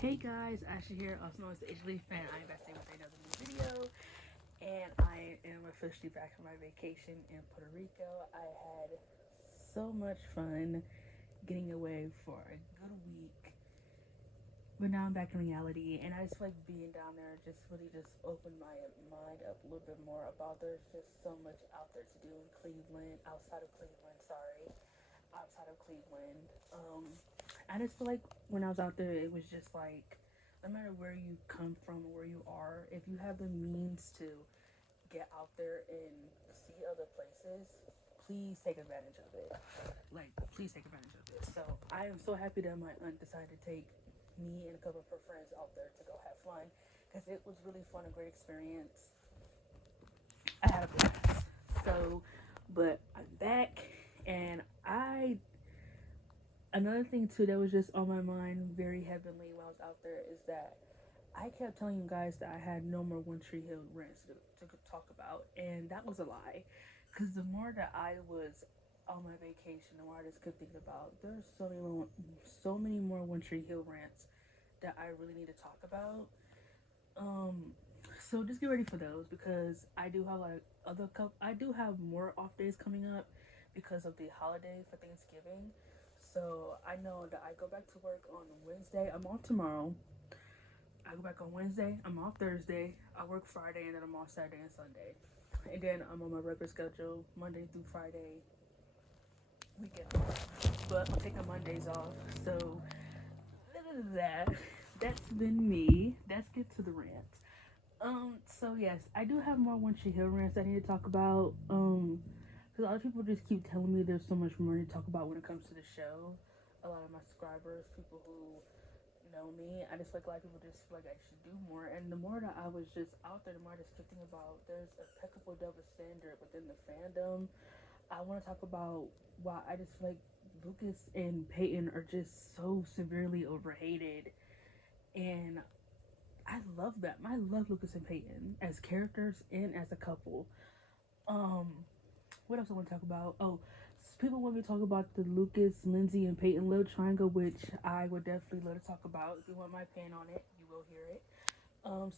Hey guys, Ashley here, also known as the Italy fan. I'm back today with another new video, and I am officially back from my vacation in Puerto Rico. I had so much fun getting away for a good week, but now I'm back in reality, and I just like being down there. Just really just opened my mind up a little bit more about there's just so much out there to do in Cleveland, outside of Cleveland. I just feel like when I was out there, it was just like, no matter where you come from or where you are, if you have the means to get out there and see other places, please take advantage of it. Like, please take advantage of it. So I am so happy that my aunt decided to take me and a couple of her friends out there to go have fun because it was really fun, a great experience. I had a blast. So, but I'm back, and another thing too that was just on my mind very heavily while I was out there is that I kept telling you guys that I had no more One Tree Hill rants to talk about, and that was a lie. Because the more that I was on my vacation, the more I just kept thinking about there's so many more One Tree Hill rants that I really need to talk about. Um, so just get ready for those because I do have like I do have more off days coming up because of the holiday for Thanksgiving. So I know that I go back to work on Wednesday. I'm off tomorrow. I go back on Wednesday. I'm off Thursday. I work Friday, and then I'm off Saturday and Sunday. And then I'm on my regular schedule Monday through Friday weekend. But I'm taking Mondays off. So that that's been me. Let's get to the rant. So yes, I do have more One Tree Hill rants I need to talk about. Because a lot of people just keep telling me there's so much more to talk about when it comes to the show. A lot of my subscribers, people who know me, I just like a lot of people just feel like I should do more. And the more that I was just out there, the more I just kept thinking about there's a impeccable double standard within the fandom. I want to talk about why I just feel like Lucas and Peyton are just so severely overhated, and I love them. I love Lucas and Peyton as characters and as a couple. Um, what else I want to talk about? Oh, people want me to talk about the Lucas, Lindsay, and Peyton love triangle, which I would definitely love to talk about. If you want my opinion on it, you will hear it.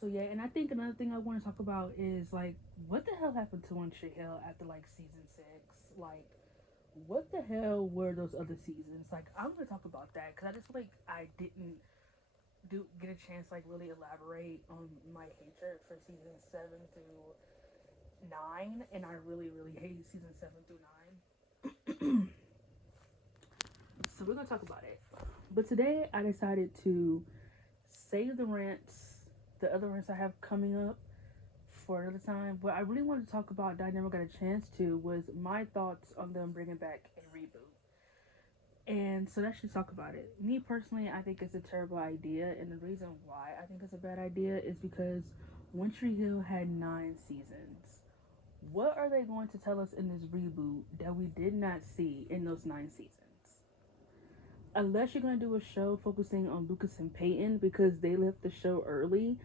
So yeah, and I think another thing I want to talk about is like, what the hell happened to One Tree Hill after like season 6? Like, what the hell were those other seasons? Like, I'm gonna talk about that because I just feel like I didn't do get a chance like really elaborate on my hatred for season 7 through 9, and I really hate season 7 through 9. So we're gonna talk about it. But today I decided to save the rants, the other rants I have coming up, for another time. But I really wanted to talk about that I never got a chance to was my thoughts on them bringing back a reboot. And so let's just talk about it. Me personally, I think it's a terrible idea, and the reason why I think it's a bad idea is because One Tree Hill had 9 seasons. What are they going to tell us in this reboot that we did not see in those 9 seasons? Unless you're going to do a show focusing on Lucas and Peyton because they left the show early,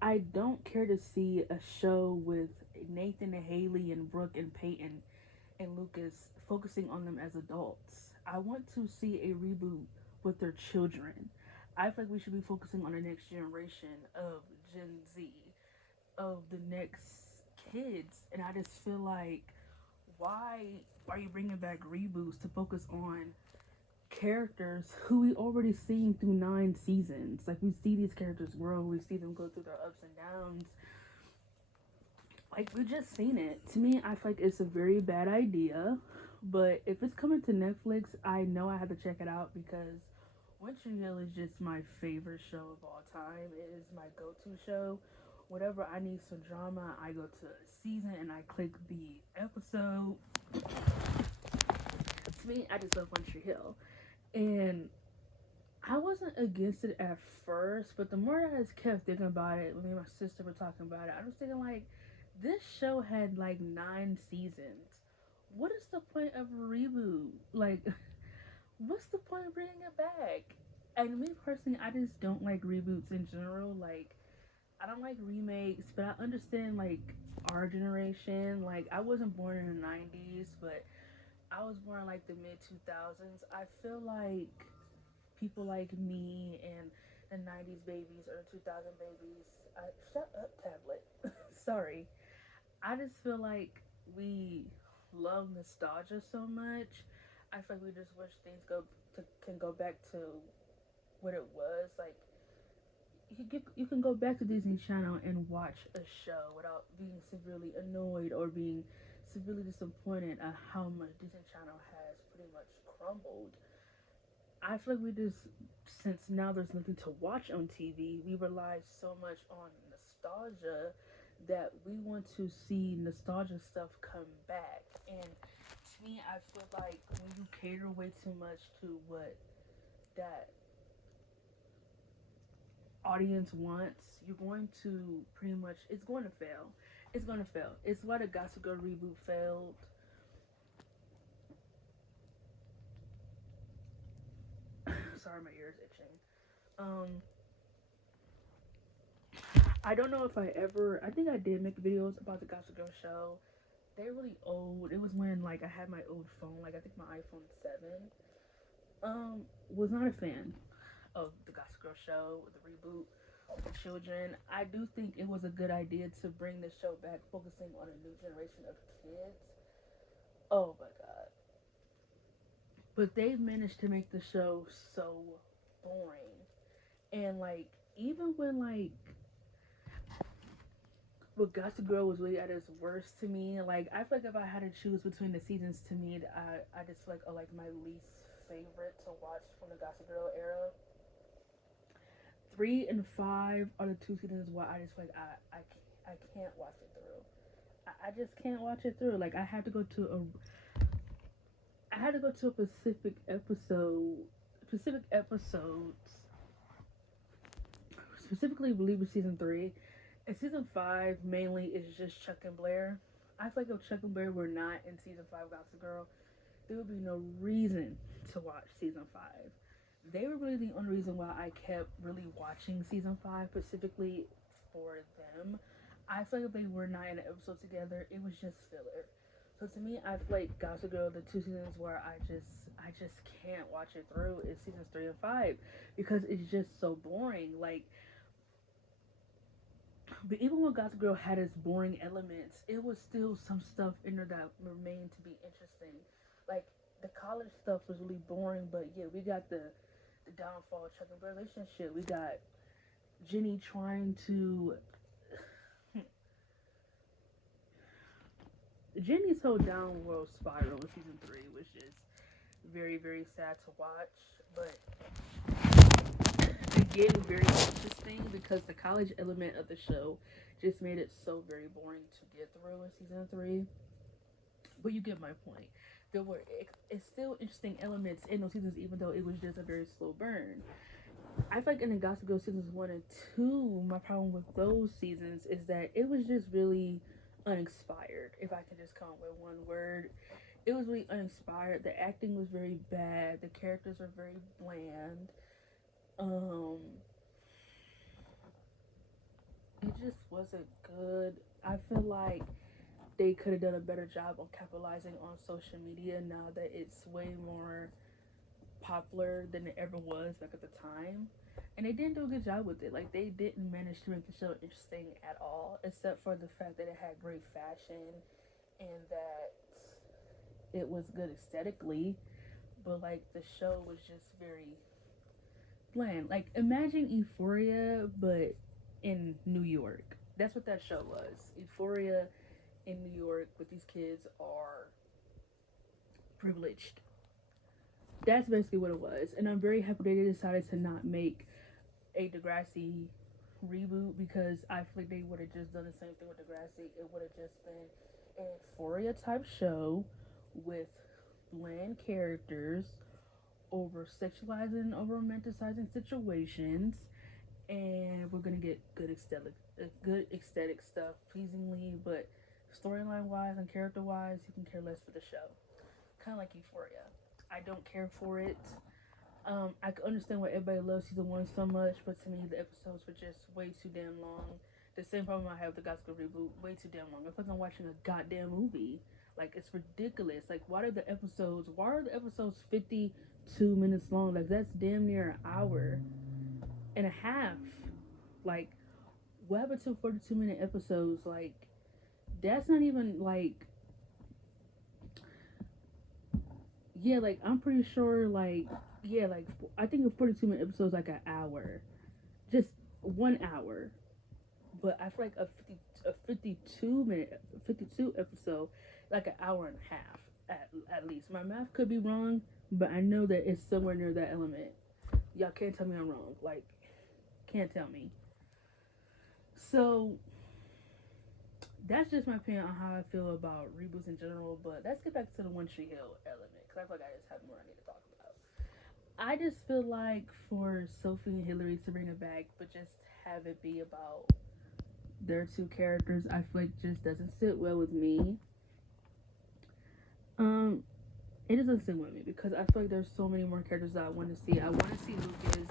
I don't care to see a show with Nathan and Haley and Brooke and Peyton and Lucas focusing on them as adults. I want to see a reboot with their children. I feel like we should be focusing on the next generation of Gen Z, of the next kids. And I just feel like, why are you bringing back reboots to focus on characters who we already seen through 9 seasons? Like, we see these characters grow, we see them go through their ups and downs. Like, we just seen it. To me, I feel like it's a very bad idea. But if it's coming to Netflix, I know I have to check it out because One Tree Hill is just my favorite show of all time. It is my go-to show. Whenever I need some drama, I go to a season and I click the episode. To me, I just love One Tree Hill. And I wasn't against it at first, but the more I just kept thinking about it, when me and my sister were talking about it, I was thinking like, this show had like 9 seasons. What is the point of a reboot? Like, what's the point of bringing it back? And me personally, I just don't like reboots in general. Like, I don't like remakes, but I understand like our generation. Like, I wasn't born in the 90s, but I was born in like the mid 2000s. I feel like people like me and the 90s babies or the 2000 babies. Shut up, tablet. Sorry. I just feel like we love nostalgia so much. I feel like we just wish things can go back to what it was. Like you can go back to Disney Channel and watch a show without being severely annoyed or being severely disappointed at how much Disney Channel has pretty much crumbled. I feel like we just, since now there's nothing to watch on TV, we rely so much on nostalgia that we want to see nostalgia stuff come back. And to me, I feel like when you cater way too much to what that audience wants, you're going to pretty much, it's going to fail. It's going to fail. It's why the Gossip Girl reboot failed. Sorry, my ear's itching. Um, I don't know if I think I did make videos about the Gossip Girl show. They're really old. It was when like I had my old phone, like I think my iPhone 7. Was not a fan of the Gossip Girl show, the reboot with the children. I do think it was a good idea to bring the show back, focusing on a new generation of kids. Oh my god. But they've managed to make the show so boring. And like even when Gossip Girl was really at its worst to me, like I feel like if I had to choose between the seasons, to me, I just feel like like my least favorite to watch from the Gossip Girl era. 3 and 5 are the two seasons where I just feel like I can't watch it through. I just can't watch it through. Like I had to go to a specific episodes, specifically, I believe it's season 3. And season 5 mainly is just Chuck and Blair. I feel like if Chuck and Blair were not in season 5 Gossip Girl, there would be no reason to watch season 5. They were really the only reason why I kept really watching season 5, specifically for them. I feel like if they were not in an episode together, it was just filler. So to me, I feel like Gossip Girl, the two seasons where I just can't watch it through is seasons 3 and 5 because it's just so boring. Like, but even when Gossip Girl had its boring elements, it was still some stuff in there that remained to be interesting. Like the college stuff was really boring, but yeah, we got the downfall of Chuck and Blair relationship. We got Jenny trying to Jenny's whole downward spiral in season 3 was just very, very sad to watch, but again, very interesting because the college element of the show just made it so very boring to get through in season 3. But you get my point. There were it's still interesting elements in those seasons, even though it was just a very slow burn. I feel like in the Gossip Girl seasons 1 and 2, my problem with those seasons is that it was just really uninspired. If I can just come up with one word, it was really uninspired. The acting was very bad. The characters were very bland. Um, it just wasn't good. I feel like they could have done a better job on capitalizing on social media now that it's way more popular than it ever was back at the time. And they didn't do a good job with it. Like they didn't manage to make the show interesting at all, except for the fact that it had great fashion and that it was good aesthetically. But like the show was just very bland. Like imagine Euphoria, but in New York. That's what that show was. Euphoria in New York, but these kids are privileged. That's basically what it was. And I'm very happy they decided to not make a Degrassi reboot because I feel like they would have just done the same thing with Degrassi. It would have just been an Euphoria type show with bland characters, over sexualizing, over romanticizing situations, and we're gonna get good aesthetic stuff, pleasingly, but storyline wise and character wise, you can care less for the show. Kind of like Euphoria. I don't care for it. I can understand why everybody loves season 1 so much, but to me, the episodes were just way too damn long. The same problem I have with the Gossip Girl reboot, way too damn long. I feel like I'm watching a goddamn movie. Like, it's ridiculous. Like, why are the episodes 52 minutes long? Like, that's damn near an hour. and a half. Like, what happened to 42-minute episodes? Like, that's not even like, yeah, like I'm pretty sure, like, yeah, like I think a 42-minute episode is like an hour, just 1 hour. But I feel like a 52 episode, like an hour and a half at least. My math could be wrong, but I know that it's somewhere near that element. Y'all can't tell me I'm wrong. Like, can't tell me. So that's just my opinion on how I feel about reboots in general. But let's get back to the One Tree Hill element, because I feel like I just have more I need to talk about. I just feel like for Sophie and Hillary to bring it back, but just have it be about their two characters, I feel like just doesn't sit well with me. Um, it doesn't sit with me because I feel like there's so many more characters that I want to see. I want to see Lucas.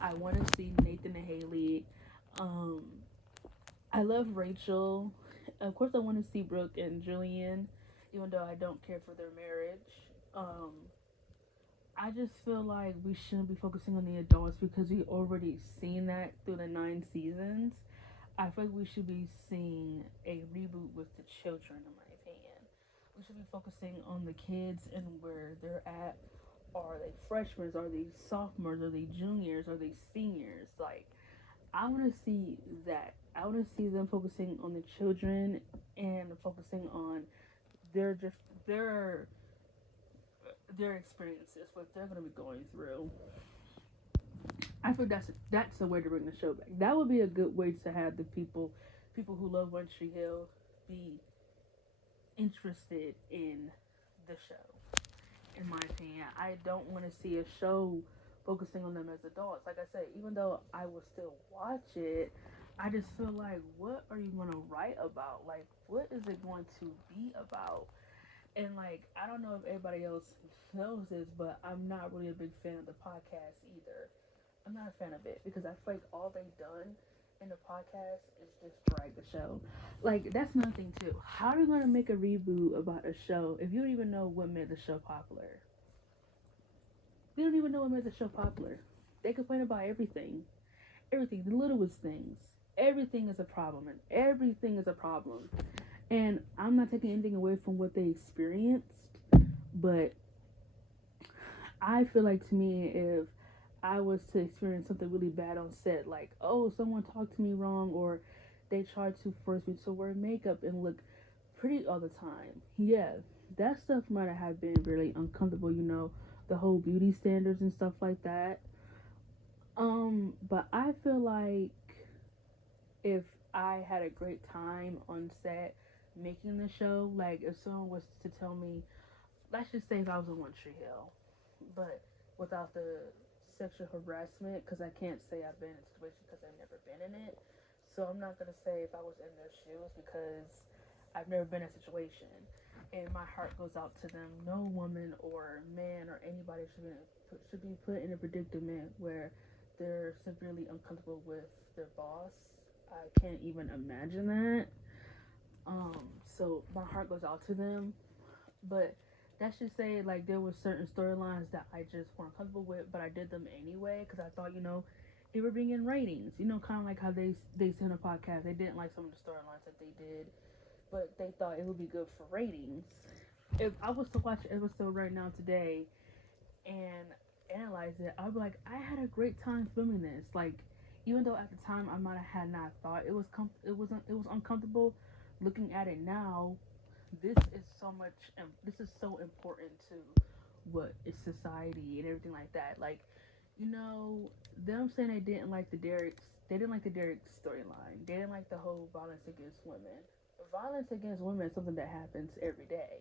I want to see Nathan and Haley. Um, I love Rachel. Of course, I want to see Brooke and Julian, even though I don't care for their marriage. Um, I just feel like we shouldn't be focusing on the adults because we already seen that through the 9 seasons. I feel like we should be seeing a reboot with the children, in my opinion. We should be focusing on the kids and where they're at. Are they freshmen? Are they sophomores? Are they juniors? Are they seniors? Like, I want to see that. I want to see them focusing on the children and focusing on their just their experiences, what they're going to be going through. I think that's the way to bring the show back. That would be a good way to have the people who love One Tree Hill be interested in the show. In my opinion, I don't want to see a show focusing on them as adults. Like I said, even though I will still watch it, I just feel like, what are you going to write about? Like, what is it going to be about? And like, I don't know if everybody else knows this, but I'm not really a big fan of the podcast either. I'm not a fan of it because I feel like all they've done in the podcast is just drag the show. Like, that's another thing too. How are you going to make a reboot about a show if you don't even know what made the show popular? You don't even know what made the show popular. They complain about everything, everything, the littlest things. Everything is a problem, and everything is a problem. And I'm not taking anything away from what they experienced, but I feel like, to me, if I was to experience something really bad on set, like, oh, someone talked to me wrong, or they tried to force me to wear makeup and look pretty all the time, yeah, that stuff might have been really uncomfortable, the whole beauty standards and stuff like that. But I feel like if I had a great time on set making the show, like if someone was to tell me, let's just say if I was in One Tree Hill, but without the sexual harassment, because I can't say I've been in a situation because I've never been in it. So I'm not gonna say if I was in their shoes because I've never been in a situation, and my heart goes out to them. No woman or man or anybody should be put in a predicament where they're severely uncomfortable with their boss. I can't even imagine that. So my heart goes out to them, but that should say like there were certain storylines that I just weren't comfortable with, but I did them anyway because I thought, they were bringing ratings. Kind of like how they said on a podcast they didn't like some of the storylines that they did, but they thought it would be good for ratings. If I was to watch an episode right now today and analyze it, I'd be like, I had a great time filming this. Like, even though at the time I might have had not thought it was uncomfortable. Looking at it now, this is so important to what is society and everything like that. Like, you know, them saying they didn't like the Derek storyline. They didn't like the whole violence against women. Violence against women is something that happens every day.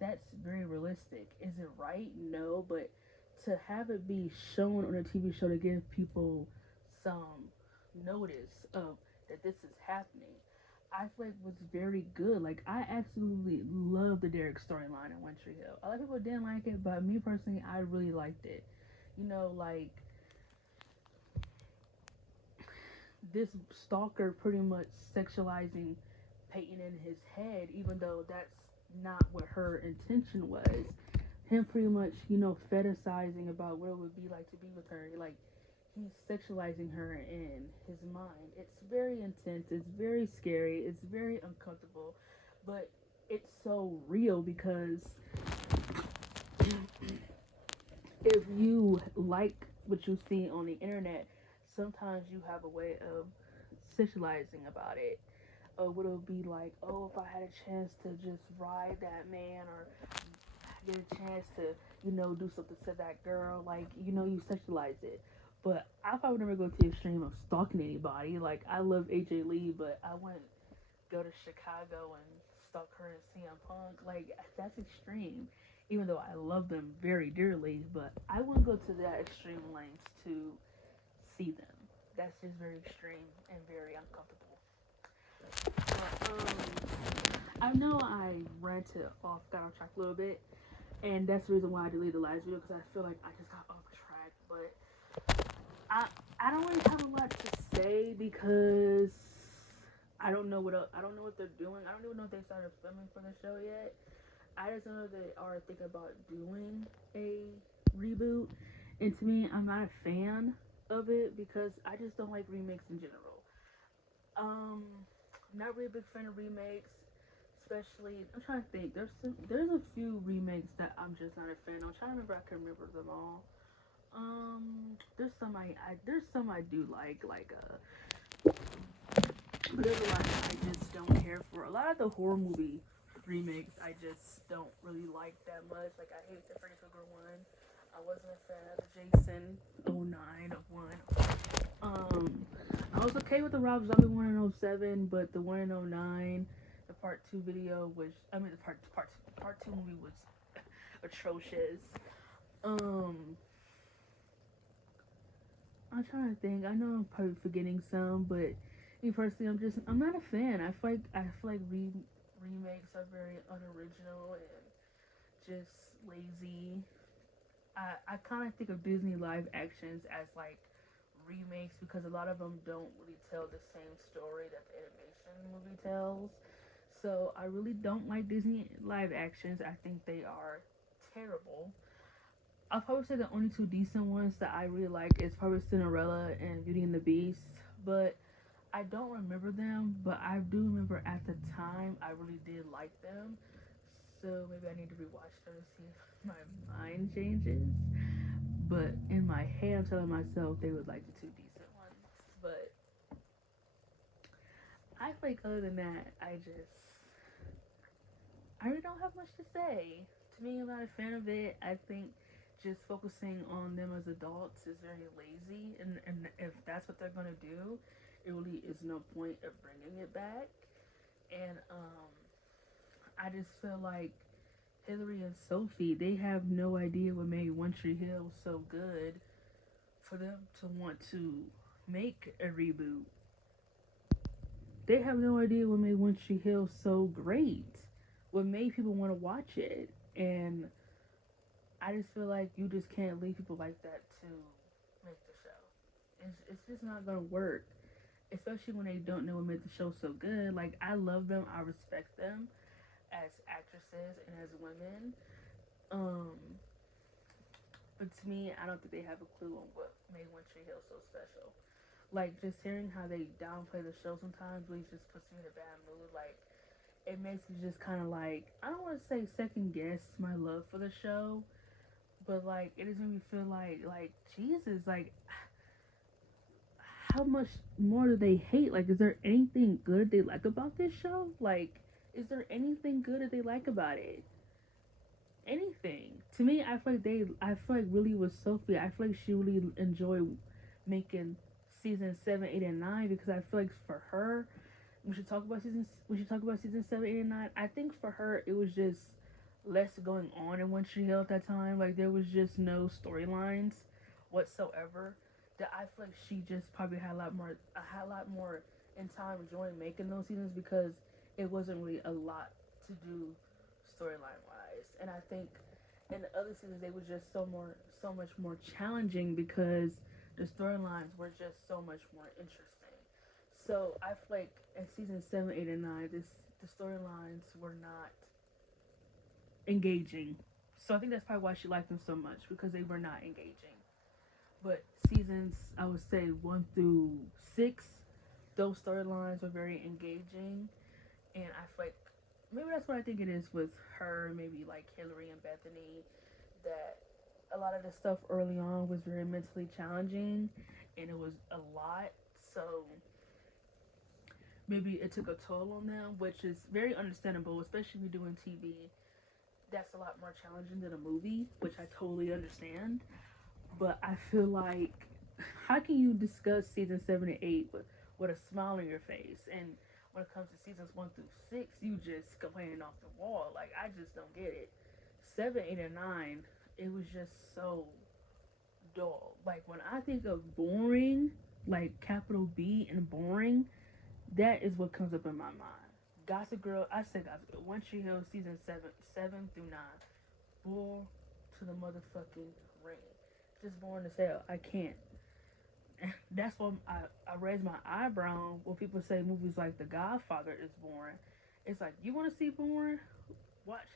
That's very realistic. Is it right? No, but to have it be shown on a TV show to give people some notice of that this is happening, I feel like was very good. Like, I absolutely love the Derek storyline in One Tree Hill. A lot of people didn't like it, but me personally, I really liked it. Like, this stalker pretty much sexualizing Peyton in his head, even though that's not what her intention was. Him pretty much, fetishizing about what it would be like to be with her. Like, he's sexualizing her in his mind. It's very intense, it's very scary, it's very uncomfortable, but it's so real because if you like what you see on the internet, sometimes you have a way of sexualizing about it. Or what it'll be like, oh, if I had a chance to just ride that man, or get a chance to, do something to that girl, like, you sexualize it. But I probably never go to the extreme of stalking anybody. Like, I love AJ Lee, but I wouldn't go to Chicago and stalk her and CM Punk. Like, that's extreme. Even though I love them very dearly, but I wouldn't go to that extreme lengths to see them. That's just very extreme and very uncomfortable. I know I ranted off, got off track a little bit, and that's the reason why I deleted the last video because I feel like I just got off track. But I I don't really have a lot to say because I don't know what they're doing. I don't even know if they started filming for the show yet. I just know they are thinking about doing a reboot, and to me, I'm not a fan of it because I just don't like remakes in general. Um, not really a big fan of remakes, especially. I'm trying to think. There's a few remakes that I'm just not a fan of. I'm trying to remember. I can remember them all. There's some I do like but there's a lot I just don't care for. A lot of the horror movie remakes I just don't really like that much. Like I hate the Freddy Krueger one. I wasn't a fan of the Jason '09 one. I was okay with the Rob Zombie one in '07, but the one in '09, the part two video, which I mean the part two movie was atrocious. Um, I'm trying to think. I know I'm probably forgetting some, but me personally, I'm not a fan. I feel like remakes are very unoriginal and just lazy. I kind of think of Disney live actions as like remakes because a lot of them don't really tell the same story that the animation movie tells. So I really don't like Disney live actions. I think they are terrible. I'll probably say the only two decent ones that I really like is probably Cinderella and Beauty and the Beast. But I don't remember them, but I do remember at the time I really did like them. So maybe I need to rewatch them to see if my mind changes. But in my head, I'm telling myself they were like the two decent ones. But I feel like other than that, I really don't have much to say. To me, I'm not a fan of it. I think just focusing on them as adults is very lazy, and if that's what they're gonna do, it really is no point of bringing it back. And I just feel like Hillary and Sophie, they have no idea what made One Tree Hill so good for them to want to make a reboot. They have no idea what made One Tree Hill so great, what made people want to watch it. And I just feel like you just can't leave people like that to make the show. It's just not gonna work, especially when they don't know what made the show so good. Like I love them, I respect them as actresses and as women. Um, but to me, I don't think they have a clue on what made One Tree Hill so special. Like just hearing how they downplay the show sometimes really just puts me in a bad mood. Like it makes me just kind of like I don't want to say second guess my love for the show, but like it just made me feel like Jesus, like how much more do they hate? Like, is there anything good they like about this show? Like, is there anything good that they like about it? Anything? To me, I feel like really with Sophie, I feel like she really enjoyed making season 7, 8, and 9 because I feel like for her, we should talk about season 7, 8, and 9. I think for her, it was just less going on in One Tree Hill at that time. Like there was just no storylines whatsoever. That I feel like she just probably had a lot more. I had a lot more in time enjoying making those seasons because it wasn't really a lot to do storyline wise. And I think in the other seasons they were just so much more challenging because the storylines were just so much more interesting. So I feel like in season 7, 8, and 9, the storylines were not engaging. So I think that's probably why she liked them so much because they were not engaging. But seasons, I would say 1 through 6, those storylines were very engaging, and I feel like maybe that's what I think it is with her, maybe like Hillary and Bethany, that a lot of the stuff early on was very mentally challenging, and it was a lot. So maybe it took a toll on them, which is very understandable, especially if you're doing TV. That's a lot more challenging than a movie, which I totally understand. But I feel like, how can you discuss season 7 and 8 with a smile on your face? And when it comes to seasons 1 through 6, you just complaining off the wall. Like, I just don't get it. 7, 8, and 9, it was just so dull. Like, when I think of boring, like capital B and boring, that is what comes up in my mind. Gossip Girl, I said Gossip Girl. One Tree Hill season 7 through 9. Bore to the motherfucking ring. Just boring as hell. I can't. That's why I raise my eyebrow when people say movies like The Godfather is boring. It's like, you want to see boring? Watch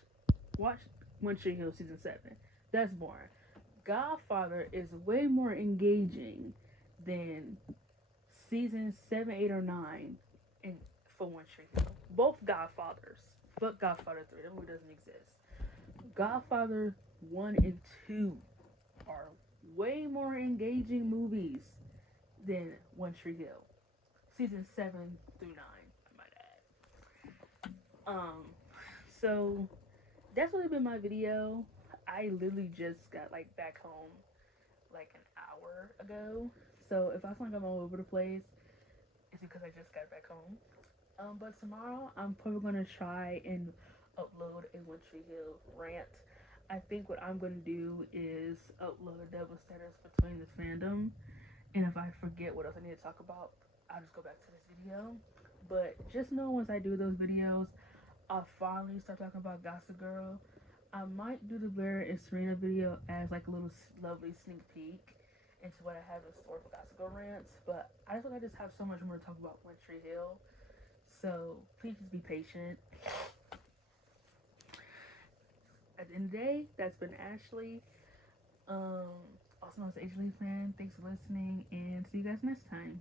watch One Tree Hill season 7. That's boring. Godfather is way more engaging than season 7, 8, or 9 in for One Tree Hill. Both Godfathers. Fuck Godfather 3. That movie doesn't exist. Godfather 1 and 2 are way more engaging movies than One Tree Hill. Season 7 through 9, I might add. So that's really been my video. I literally just got like back home like an hour ago. So if I sound like I'm all over the place, it's because I just got back home. But tomorrow I'm probably gonna try and upload a One Tree Hill rant. I think what I'm gonna do is upload a double status between this fandom, and if I forget what else I need to talk about, I'll just go back to this video. But just know once I do those videos, I'll finally start talking about Gossip Girl. I might do the Blair and Serena video as like a little lovely sneak peek into what I have in store for Gossip Girl rants. But I feel like I just have so much more to talk about One Tree Hill. So please just be patient. At the end of the day, that's been Ashley. Also known as Ashley fan. Thanks for listening, and see you guys next time.